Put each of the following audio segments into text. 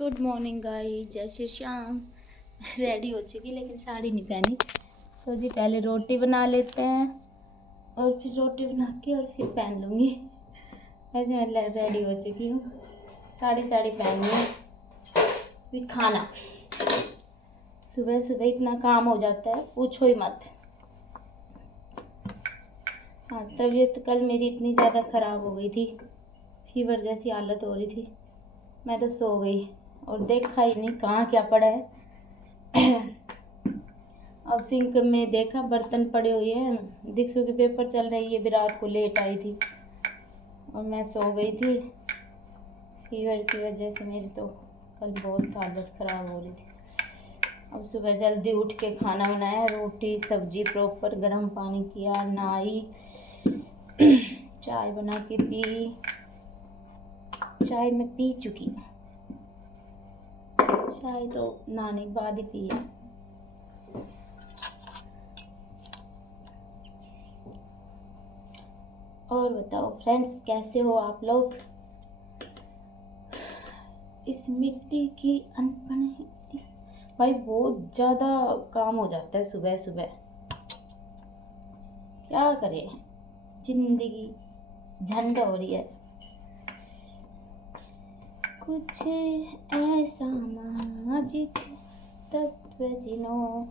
Good morning guys, जय Shri Shyam. Ready हो चुकी लेकिन साड़ी नहीं पहनी। जी पहले रोटी बना लेते हैं और फिर रोटी बना के और फिर पहन लूँगी। ऐसे मैं रेडी हो चुकी हूँ, साड़ी पहनी है। फिर खाना, सुबह सुबह इतना काम हो जाता है पूछो ही मत। हाँ, तबीयत कल मेरी इतनी ज़्यादा ख़राब हो गई थी, फीवर जैसी हालत हो रही थी। मैं तो सो गई और देखा ही नहीं कहाँ क्या पड़ा है। अब सिंक में देखा बर्तन पड़े हुए हैं। दीक्षु के पेपर चल रही है, भी रात को लेट आई थी और मैं सो गई थी। फीवर की वजह से मेरी तो कल बहुत हालत ख़राब हो रही थी। अब सुबह जल्दी उठ के खाना बनाया, रोटी सब्जी प्रॉपर, गर्म पानी किया, नहाई, चाय बना के पी। चाय मैं पी चुकी, चाय तो नहाने के बाद ही पी है। और बताओ फ्रेंड्स, कैसे हो आप लोग? इस मिट्टी की अनपढ़ भाई बहुत ज़्यादा काम हो जाता है सुबह सुबह। क्या करें, जिंदगी झंड हो रही है। कुछ ऐसा माजिक तत्व जिनो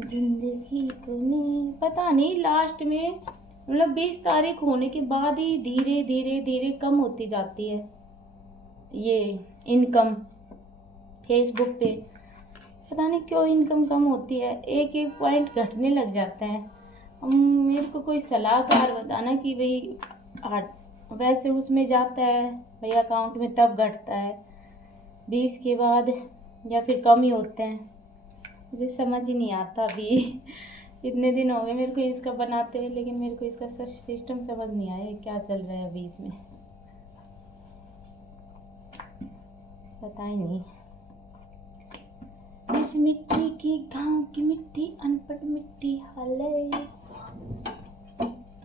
जिंदगी को में, पता नहीं लास्ट में मतलब 20 तारीख होने के बाद ही धीरे धीरे धीरे कम होती जाती है ये इनकम। फेसबुक पे पता नहीं क्यों इनकम कम होती है, एक एक पॉइंट घटने लग जाता है। मेरे को कोई सलाहकार बताना कि भाई वैसे उसमें जाता है भाई अकाउंट में तब घटता है 20 के बाद, या फिर कम ही होते हैं। मुझे समझ ही नहीं आता अभी। इतने दिन हो गए मेरे को इसका बनाते हैं, लेकिन मेरे को इसका सिस्टम समझ नहीं आया क्या चल रहा है अभी इसमें, पता ही नहीं। इस मिट्टी की गांव की मिट्टी अनपढ़ मिट्टी हले।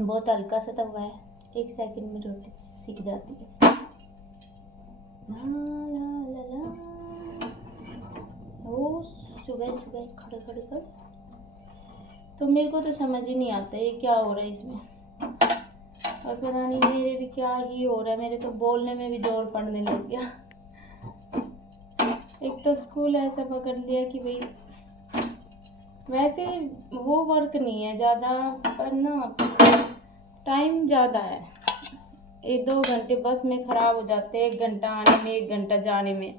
बहुत हल्का सा तवा है, 1 सेकंड में रोटी सीख जाती है। ला ला ला ला। ओ सुबह सुबह खड़ खड़ खड़, तो मेरे को तो समझ ही नहीं आता ये क्या हो रहा है इसमें। और पता नहीं मेरे भी क्या ही हो रहा है, मेरे तो बोलने में भी जोर पड़ने लग गया। एक तो स्कूल ऐसा पकड़ लिया कि भाई वैसे वो वर्क नहीं है ज़्यादा, पर ना टाइम ज़्यादा है। 1-2 घंटे बस में ख़राब हो जाते हैं, 1 घंटा आने में 1 घंटा जाने में।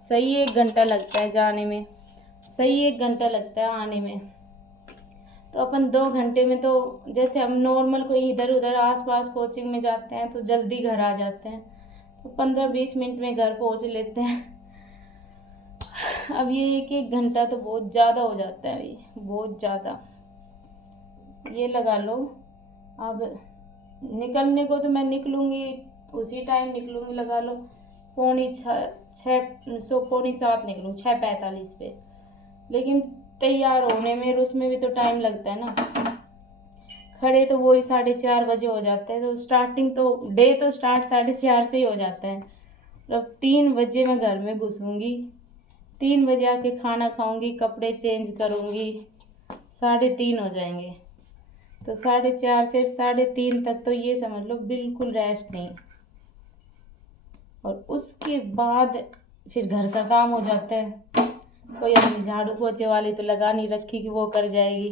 सही 1 घंटा लगता है जाने में, सही 1 घंटा लगता है आने में। तो अपन 2 घंटे में तो जैसे हम नॉर्मल कोई इधर उधर आसपास कोचिंग में जाते हैं तो जल्दी घर आ जाते हैं, तो 15-20 मिनट में घर पहुंच लेते हैं। अब ये 1-1 घंटा तो बहुत ज़्यादा हो जाता है, ये बहुत ज़्यादा। ये लगा लो, अब निकलने को तो मैं निकलूँगी उसी टाइम निकलूँगी, लगा लो 6:45 निकलूँ, 6:45 पे। लेकिन तैयार होने में उसमें भी तो टाइम लगता है ना। खड़े तो वही 4:30 बजे हो जाते हैं, तो स्टार्टिंग तो डे तो स्टार्ट 4:30 से ही हो जाता है। अब 3 बजे मैं घर में घुसूँगी, 3 बजे आके खाना खाऊँगी, कपड़े चेंज करूँगी, 3:30 हो जाएंगे। तो 4:30 से 3:30 तक तो ये समझ लो बिल्कुल रेस्ट नहीं। और उसके बाद फिर घर का काम हो जाता है। कोई अपनी झाड़ू पोछे वाली तो लगा नहीं रखी कि वो कर जाएगी,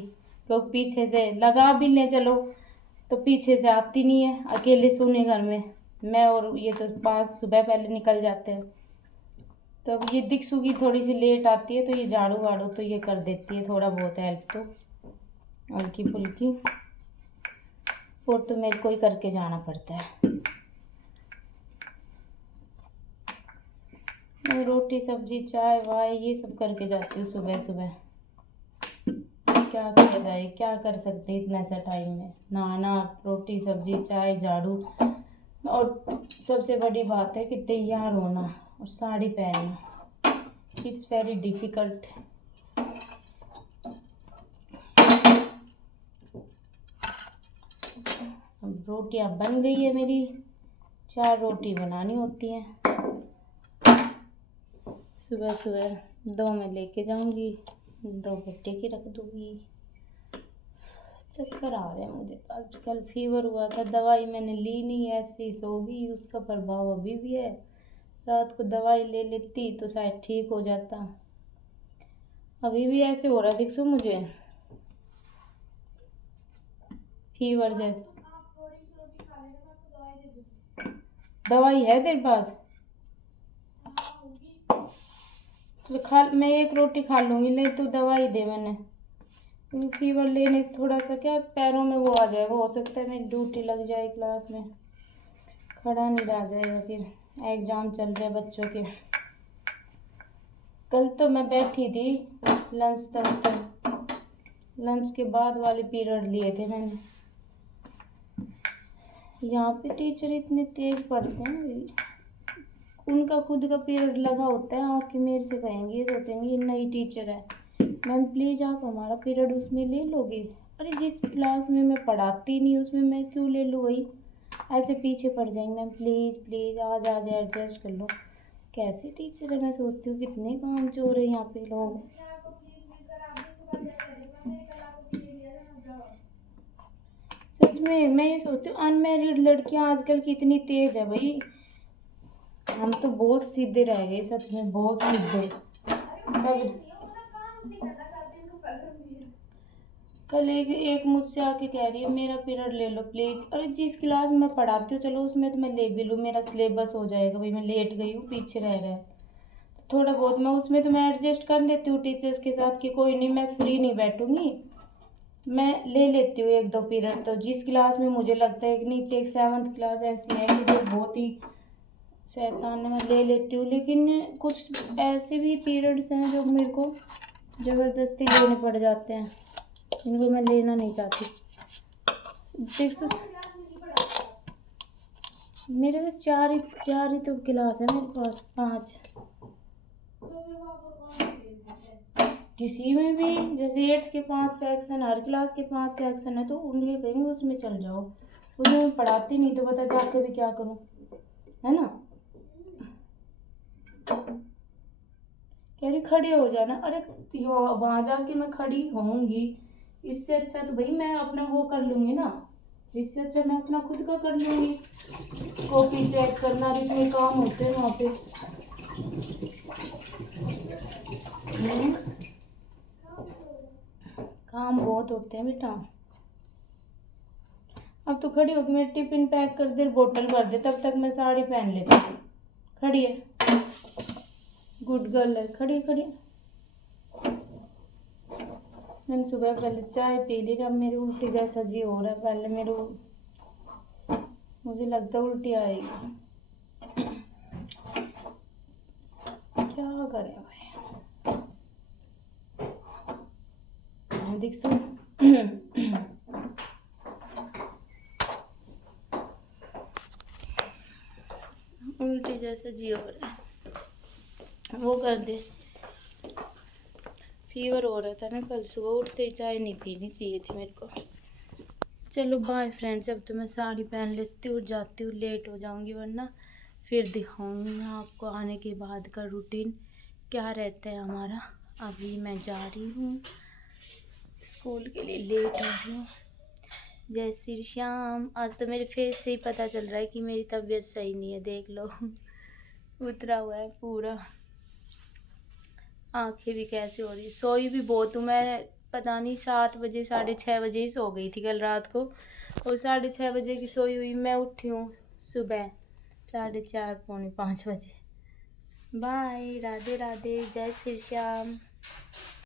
क्योंकि पीछे से लगा भी ले चलो तो पीछे से आती नहीं है। अकेले सोने घर में मैं और ये तो 5 सुबह पहले निकल जाते हैं। तो अब ये दिक्षु की थोड़ी सी लेट आती है, तो ये झाड़ू वाड़ू तो ये कर देती है, थोड़ा बहुत हेल्प तो हल्की फुल्की, और तो मेरे को ही करके जाना पड़ता है। मैं रोटी सब्जी चाय वाय ये सब करके जाती हूँ सुबह सुबह। क्या किया जाए, क्या कर सकते इतना सा टाइम में, नहाना, रोटी सब्जी चाय झाड़ू, और सबसे बड़ी बात है कि तैयार होना और साड़ी पहनना, इट्स वेरी डिफ़िकल्ट। अब रोटियां बन गई है मेरी, 4 रोटी बनानी होती हैं। सुबह सुबह 2 में लेके जाऊंगी, 2 भुट्टे की रख दूंगी। चक्कर आ रहे हैं मुझे आजकल, फीवर हुआ था, दवाई मैंने ली नहीं, ऐसे ही सो गई, उसका प्रभाव अभी भी है। रात को दवाई ले लेती तो शायद ठीक हो जाता, अभी भी ऐसे हो रहा दिक्सो मुझे, फीवर जैसे। दवाई है तेरे पास तो खा, मैं 1 रोटी खा लूँगी, नहीं तो दवाई दे मैंने, क्योंकि फीवर लेने से थोड़ा सा क्या पैरों में वो आ जाएगा, हो सकता है मेरी ड्यूटी लग जाए क्लास में, खड़ा नहीं रह जाएगा, फिर एग्ज़ाम चल रहे बच्चों के। कल तो मैं बैठी थी लंच तक, तो लंच के बाद वाले पीरियड लिए थे मैंने। यहाँ पे टीचर इतने तेज पढ़ते हैं, उनका खुद का पीरियड लगा होता है, आके मेरे से कहेंगे, सोचेंगे ये नई टीचर है, मैम प्लीज़ आप हमारा पीरियड उसमें ले लोगे। अरे जिस क्लास में मैं पढ़ाती नहीं उसमें मैं क्यों ले लूँ, वही ऐसे पीछे पड़ जाएंगे, मैम प्लीज़ प्लीज़ आज एडजस्ट कर लो। कैसे टीचर है, मैं सोचती हूँ कितने काम चोर है यहाँ पे लोग। सच में मैं ये सोचती हूँ अनमैरिड लड़कियाँ आजकल की इतनी तेज है भाई, हम तो बहुत सीधे रह गए, सच में बहुत सीधे। तब कल एक मुझसे आके कह रही है मेरा पीरियड ले लो प्लीज। अरे जिस क्लास में मैं पढ़ाती हूँ चलो उसमें तो मैं ले भी लूँ, मेरा सिलेबस हो जाएगा, भाई मैं लेट गई हूँ पीछे रह रहा है तो थोड़ा बहुत मैं उसमें तो मैं एडजस्ट कर लेती हूँ टीचर्स के साथ कि कोई नहीं मैं फ्री नहीं बैठूंगी, मैं ले लेती हूँ 1-2 पीरियड। तो जिस क्लास में मुझे लगता है कि नीचे एक 7th क्लास ऐसी है कि जो बहुत ही शैतान है, मैं ले लेती हूँ। लेकिन कुछ ऐसे भी पीरियड्स हैं जो मेरे को ज़बरदस्ती लेने पड़ जाते हैं, इनको मैं लेना नहीं चाहती। मेरे पास चार ही तो क्लास है मेरे पास, 5 किसी में भी, जैसे 8th के 5 सेक्शन, हर क्लास के 5 सेक्शन है तो उनके कहेंगे उसमें चल जाओ, उसमें मैं पढ़ाती नहीं तो बता जाके भी क्या करूँ, है ना। कह रही खड़ी हो जाना, अरे वहाँ जाके मैं खड़ी होंगी, इससे अच्छा तो भाई मैं अपना वो कर लूँगी ना, इससे अच्छा मैं अपना खुद का कर लूँगी, कॉपी चेक करना, इतने काम होते हैं वहाँ पे। काम बहुत होते हैं बेटा। अब तो खड़ी होगी, मेरे टिफिन पैक कर दे, बोतल भर दे, तब तक मैं साड़ी पहन लेती हूँ। खड़ी है, गुड गर्ल है, खड़ी खड़ी। मैंने सुबह पहले चाय पी ली, अब मेरी उल्टी जैसा जी हो रहा है, पहले मुझे लगता है उल्टी आएगी, क्या करें भाई। देख सो उल्टी जैसा जी हो रहा है, वो कर दे। फीवर हो रहा था ना कल सुबह, उठते ही चाय नहीं पीनी चाहिए थी मेरे को। चलो बाय फ्रेंड्स, अब तो मैं साड़ी पहन लेती हूँ, जाती हूँ, लेट हो जाऊँगी, वरना फिर दिखाऊँगी मैं आपको आने के बाद का रूटीन क्या रहता है हमारा। अभी मैं जा रही हूँ स्कूल के लिए, लेट हो रही हूँ। जय श्री श्याम। आज तो मेरे फेस से ही पता चल रहा है कि मेरी तबीयत सही नहीं है, देख लो उतरा हुआ है पूरा, आंखें भी कैसे हो रही, सोई भी बहुत हूँ मैं, पता नहीं 7 बजे 6:30 बजे ही सो गई थी कल रात को, और 6:30 बजे की सोई हुई मैं उठी हूँ सुबह 4:30 पौने 5 बजे। बाय, राधे राधे, जय श्री श्याम।